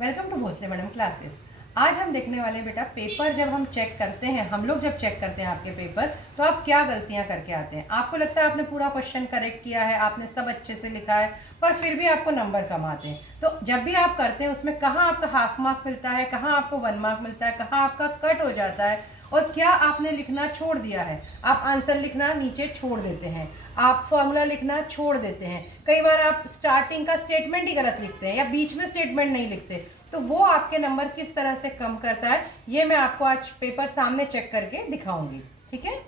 Welcome to Bhosle madam classes. आज हम देखने वाले बेटा पेपर जब हम चेक करते हैं, हम लोग जब चेक करते हैं आपके पेपर, तो आप क्या गलतियां करके आते हैं। आपको लगता है आपने पूरा क्वेश्चन करेक्ट किया है, आपने सब अच्छे से लिखा है, पर फिर भी आपको नंबर कम आते हैं। तो जब भी आप करते हैं उसमें कहाँ आपका हाफ मार्क मिलता है, कहाँ आपको 1 मार्क मिलता है, कहाँ आपका कट हो जाता है, और क्या आपने लिखना छोड़ दिया है। आप आंसर लिखना नीचे छोड़ देते हैं, आप फॉर्मूला लिखना छोड़ देते हैं, कई बार आप स्टार्टिंग का स्टेटमेंट ही गलत लिखते हैं या बीच में स्टेटमेंट नहीं लिखते। तो वो आपके नंबर किस तरह से कम करता है, ये मैं आपको आज पेपर सामने चेक करके दिखाऊंगी। ठीक है,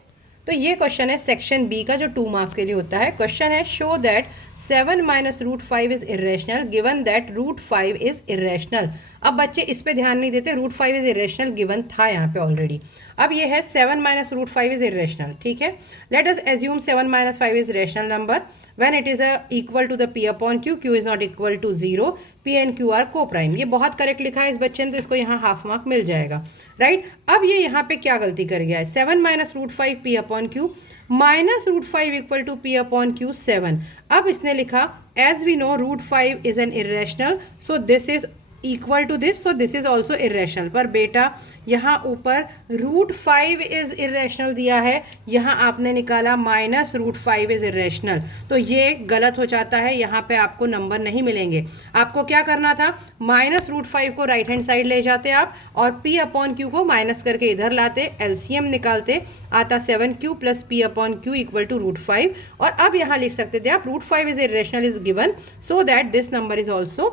तो ये क्वेश्चन है सेक्शन बी का, जो 2 मार्क्स के लिए होता है। क्वेश्चन है show that 7 minus root 5 is irrational given that root 5 is irrational. अब बच्चे इस पे ध्यान नहीं देते, रूट 5 इज इरेशनल गिवन था यहाँ पे ऑलरेडी। अब ये है 7 माइनस रूट 5 इज इरेशनल। ठीक है, let us assume 7 minus 5 is rational number when it is equal to the p upon q, q is not equal to 0, p and q are co-prime। ये बहुत correct लिखा है इस बच्चे ने, तो इसको यहाँ हाफ मार्क मिल जाएगा। राइट, अब ये यहाँ पे क्या गलती कर गया है, 7 minus root 5 p upon q minus root 5 equal to p upon q 7। अब इसने लिखा as we know root 5 is an irrational, so this is equal to this, so this is also irrational. पर बेटा यहाँ ऊपर रूट 5 इज इरेशनल दिया है, यहाँ आपने निकाला माइनस रूट 5 इज इरेशनल, तो ये गलत हो जाता है। यहाँ पे आपको नंबर नहीं मिलेंगे। आपको क्या करना था, माइनस रूट 5 को राइट हैंड साइड ले जाते आप और p अपॉन क्यू को माइनस करके इधर लाते, एलसीएम निकालते, आता 7q plus p upon q equal to root 5। और अब यहाँ लिख सकते थे आप root 5 is irrational is given, so that this number is also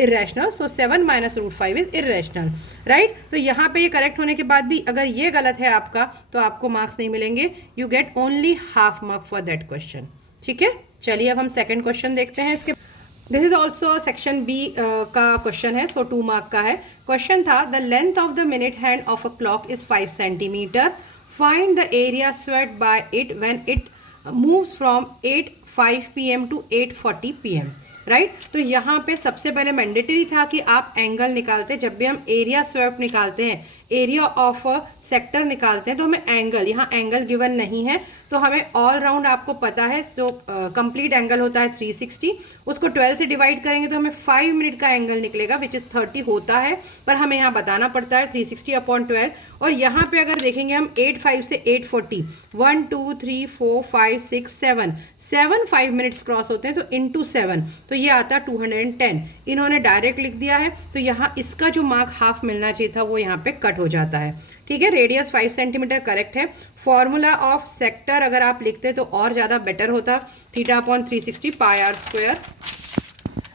irrational, so 7 minus root 5 is irrational. Right, तो यहाँ पे ये करेक्ट होने के बाद भी अगर ये गलत है आपका, तो आपको मार्क्स नहीं मिलेंगे। You get only half mark for that question. ठीक है, चलिए अब हम सेकंड क्वेश्चन देखते हैं। इसके this is also section B का क्वेश्चन है, सो 2 मार्क का है। क्वेश्चन था the length of the minute hand of a clock is 5 centimetre, find the area swept by it when it moves from 8:05 PM to 8:40 PM। Right, तो यहाँ पे सबसे पहले मैंडेटरी था कि आप एंगल निकालते, जब भी हम एरिया स्वेप्ट निकालते हैं, एरिया ऑफ सेक्टर निकालते हैं, तो हमें एंगल, यहाँ एंगल गिवन नहीं है, तो हमें ऑल राउंड आपको पता है, तो कंप्लीट एंगल होता है 360, उसको 12 से डिवाइड करेंगे तो हमें 5 मिनट का एंगल निकलेगा विच इज़ 30 होता है, पर हमें यहाँ बताना पड़ता है 360 अपॉन 12। और यहाँ पे अगर देखेंगे हम 8:05 से 8:40, 1 2 3 4 5 6 7 5 मिनट्स क्रॉस होते हैं, तो इंटू 7, तो ये आता है 210। इन्होंने डायरेक्ट लिख दिया है, तो यहाँ इसका जो मार्क हाफ मिलना चाहिए था वो यहाँ पे कट हो जाता है। ठीक है, रेडियस 5 सेंटीमीटर करेक्ट है। फॉर्मूला ऑफ सेक्टर अगर आप लिखते तो और ज़्यादा बेटर होता, theta upon 360 pi r square.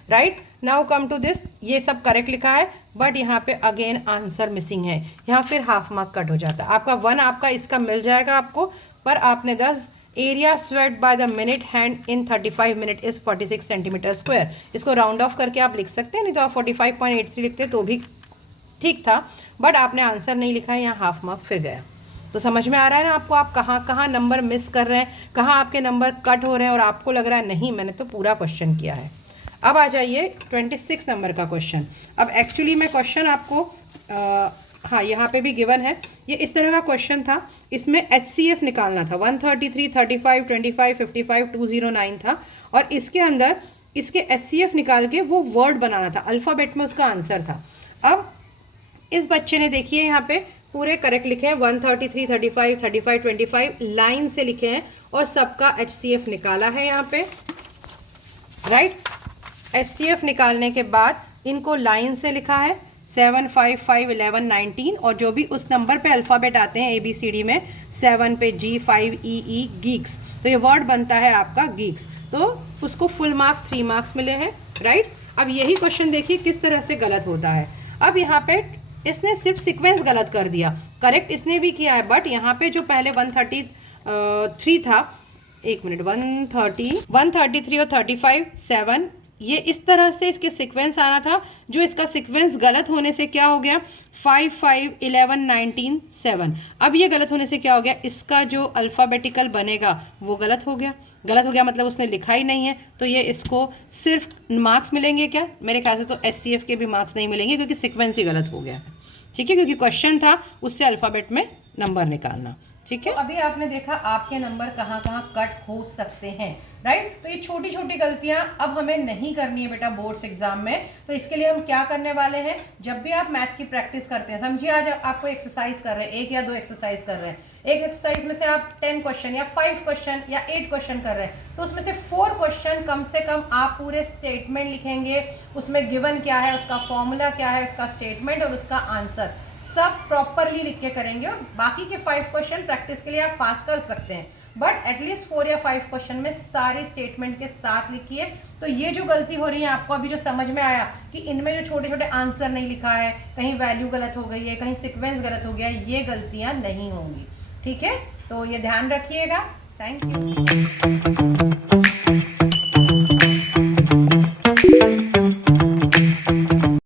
Right, now come to this, ये सब करेक्ट लिखा है, बट यहाँ पे अगेन आंसर मिसिंग है, यहाँ फिर हाफ मार्क कट हो जाता है। आपका 1 आपका इसका मिल जाएगा आपको, पर आपने 10 area swept by the minute hand in 35 minute is 46 centimetre square. इसको राउंड ऑफ करके आप लिख सकते हैं, नहीं तो आप 45.83 लिखते तो भी ठीक था, बट आपने आंसर नहीं लिखा है, यहाँ हाफ मार्क फिर गया। तो समझ में आ रहा है ना आपको, आप कहाँ कहाँ नंबर मिस कर रहे हैं, कहाँ आपके नंबर कट हो रहे हैं, और आपको लग रहा है नहीं मैंने तो पूरा क्वेश्चन किया है। अब आ जाइए 26 नंबर का क्वेश्चन। अब एक्चुअली मैं क्वेश्चन आपको हाँ यहाँ पे भी गिवन है, ये इस तरह का क्वेश्चन था, इसमें HCF निकालना था, 133 35 25 55 209 था, और इसके अंदर इसके HCF निकाल के वो वर्ड बनाना था, अल्फ़ाबेट में उसका आंसर था। अब इस बच्चे ने देखिए यहाँ पे पूरे करेक्ट लिखे हैं, 133 35 35 25 लाइन से लिखे हैं, और सबका HCF निकाला है यहाँ पे। राइट, HCF निकालने के बाद इनको लाइन से लिखा है 7 5 5 11 19, और जो भी उस नंबर पे अल्फ़ाबेट आते हैं ABCD में, 7 पे G 5 E गीक्स, तो ये वर्ड बनता है आपका गीक्स, तो उसको फुल मार्क 3 मार्क्स मिले हैं। राइट, अब यही क्वेश्चन देखिए किस तरह से गलत होता है। अब यहाँ पे इसने सिर्फ सीक्वेंस गलत कर दिया, करेक्ट इसने भी किया है, बट यहाँ पे जो पहले 133 था, एक मिनट, 133 और 35 7, ये इस तरह से इसके सीक्वेंस आना था, जो इसका सीक्वेंस गलत होने से क्या हो गया, 5 5 11 19 7। अब ये गलत होने से क्या हो गया, इसका जो अल्फ़ाबेटिकल बनेगा वो गलत हो गया। गलत हो गया मतलब उसने लिखा ही नहीं है, तो ये इसको सिर्फ मार्क्स मिलेंगे क्या, मेरे ख्याल से तो HCF के भी मार्क्स नहीं मिलेंगे, क्योंकि सीक्वेंस ही गलत हो गया है। ठीक है, क्योंकि क्वेश्चन था उससे अल्फ़ाबेट में नंबर निकालना। ठीक तो है। अभी आपने देखा आपके नंबर कहाँ कहाँ कट हो सकते हैं, राइट। तो ये छोटी छोटी गलतियां अब हमें नहीं करनी है बेटा बोर्ड्स एग्जाम में। तो इसके लिए हम क्या करने वाले हैं, जब भी आप मैथ्स की प्रैक्टिस करते हैं, समझिए आज आपको एक्सरसाइज कर रहे हैं, 1 या 2 एक्सरसाइज कर रहे हैं, एक एक्सरसाइज में से आप 10 क्वेश्चन या 5 क्वेश्चन या 8 क्वेश्चन कर रहे हैं, तो उसमें से 4 क्वेश्चन कम से कम आप पूरे स्टेटमेंट लिखेंगे, उसमें गिवन क्या है, उसका फॉर्मूला क्या है, उसका स्टेटमेंट और उसका आंसर सब प्रॉपरली लिख के करेंगे। और बाकी के 5 क्वेश्चन प्रैक्टिस के लिए आप फास्ट कर सकते हैं, बट एटलीस्ट 4 या 5 क्वेश्चन में सारे स्टेटमेंट के साथ लिखिए। तो ये जो गलती हो रही है आपको अभी जो समझ में आया कि इनमें जो छोटे छोटे आंसर नहीं लिखा है, कहीं वैल्यू गलत हो गई है, कहीं सीक्वेंस गलत हो गया है, ये गलतियां नहीं होंगी, ठीक है। तो ये ध्यान रखिएगा। Thank you.